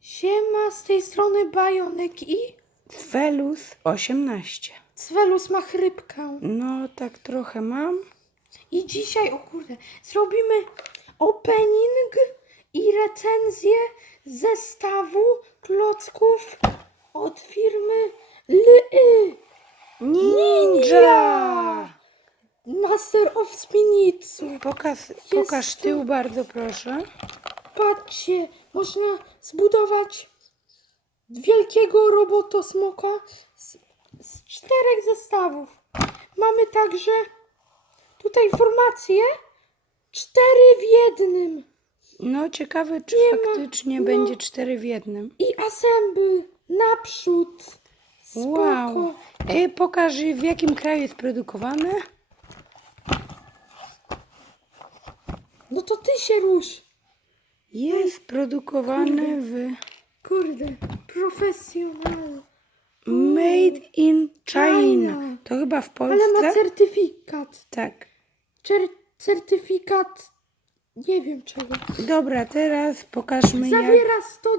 Siema, z tej strony Bajonek i Felus 18. Cwelus ma chrypkę. No, tak trochę mam. I dzisiaj, o kurde, zrobimy opening i recenzję zestawu klocków od firmy Ly. Ninja! Master of Spinitsu. Pokaż, pokaż tył bardzo proszę. Patrzcie, można zbudować wielkiego robotosmoka z, z czterech zestawów. Mamy także tutaj formacje cztery w jednym No, ciekawe czy Nie ma- faktycznie no. będzie cztery w jednym. i assemble naprzód. Spoko. Wow. E, pokaż w jakim kraju jest produkowane. No to ty się rusz. Jest produkowane w Kurde, profesjonal. Made in China. China. To chyba w Ale ma Polsce? certyfikat. Tak. Cer- certyfikat nie wiem czego. Dobra, teraz pokażmy jak... Zawiera 100,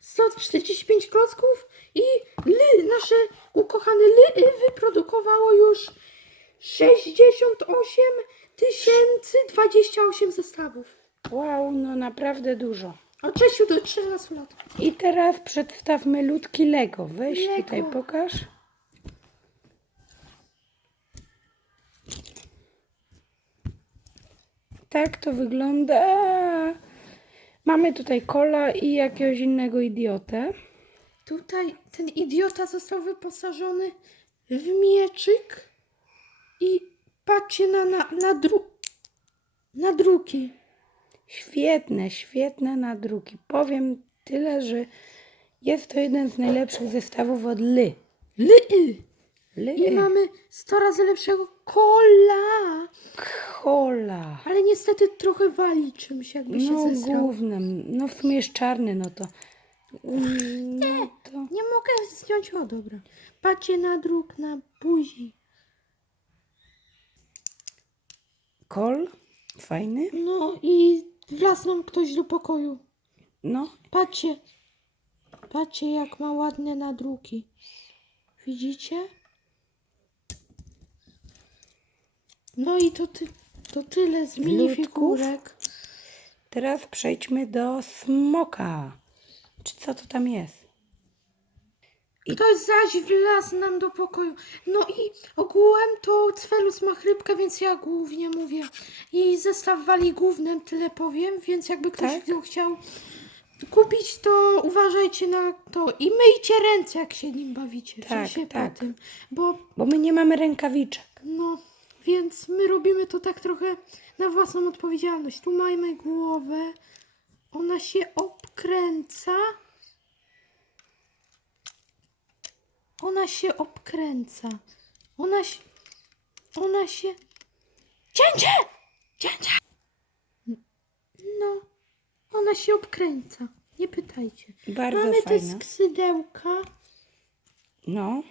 145 klocków i ly, nasze ukochane ly wyprodukowało już 68 tysięcy 28 zestawów. Wow, no naprawdę dużo. Od 6 do 14 lat. I teraz przedstawmy ludki Lego. Weź Lego. tutaj pokaż. Tak to wygląda. Mamy tutaj kola i jakiegoś innego idiotę. Tutaj ten idiota został wyposażony w mieczyk i patrzcie na, na, na, dru, na druki. Świetne, świetne nadruki. Powiem tyle, że jest to jeden z najlepszych zestawów od Ly. Ly. Ly. I mamy 100 razy lepszego kola. Kola. Ale niestety trochę wali czymś, jakby się No zesrał. głównym. No w sumie jest czarny, no to... Mm, No to... Nie mogę zdjąć, o dobra. Patrzcie na druk, na buzi. Kol. Fajny. No i wlazł nam ktoś do pokoju. No. Patrzcie. Patrzcie, jak ma ładne nadruki. Widzicie? No i to, ty, to tyle z minifigurek. Teraz przejdźmy do smoka. Czy co to tam jest? Ktoś zaś wlazł nam do pokoju. No i ogółem to Cfelus ma chrypkę, więc ja głównie mówię. I zestaw wali głównym, tyle powiem, więc jakby ktoś Tak? go chciał kupić, to uważajcie na to. I myjcie ręce, jak się nim bawicie. w Tak, sensie tak. Po tym, bo Bo my nie mamy rękawiczek. no, więc my robimy to tak trochę na własną odpowiedzialność. Tu mamy głowę. Ona się obkręca. Ona się obkręca. Ona się. Ona się. Cięcie! Cięcie! No, ona się obkręca. Nie pytajcie. Bardzo Mamy te fajna. skrzydełka. No.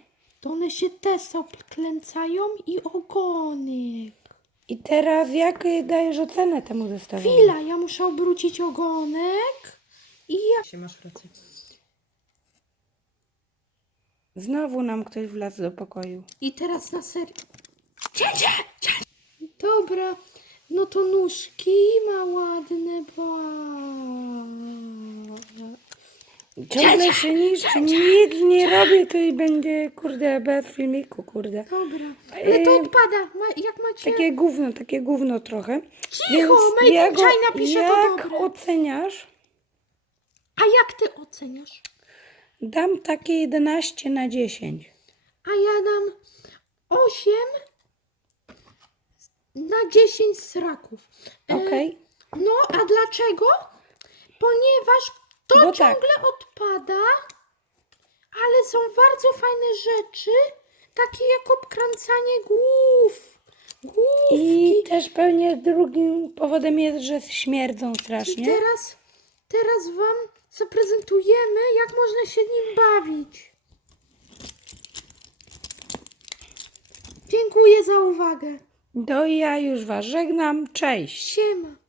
To one się też obkręcają i ogonek. I teraz jak dajesz ocenę temu zestawowi? Chwila, ja muszę obrócić ogonek. I ja. Się masz rację. Znowu nam ktoś wlazł do pokoju. I teraz na serio. Cięcie! Cięcie! Dobra, no to nóżki ma ładne, bo. Ciągle się niszczy, nic nie robię, to i będzie, kurde, bez filmiku, kurde. Dobra, ale to odpada. Ma, jak macie. Takie gówno, takie gówno trochę. Cicho, Made in China pisze to jak dobre. oceniasz? A jak ty oceniasz? Dam takie 11 na 10. A ja dam 8 na 10 sraków. E, Okej? No, a dlaczego? Ponieważ to Bo tak. ciągle odpada, ale są bardzo fajne rzeczy, takie jak obkręcanie głów. Główki. I też pewnie drugim powodem jest, że śmierdzą I strasznie. teraz, teraz wam zaprezentujemy, jak można się nim bawić. Dziękuję za uwagę. Do ja już was żegnam. Cześć. Siema.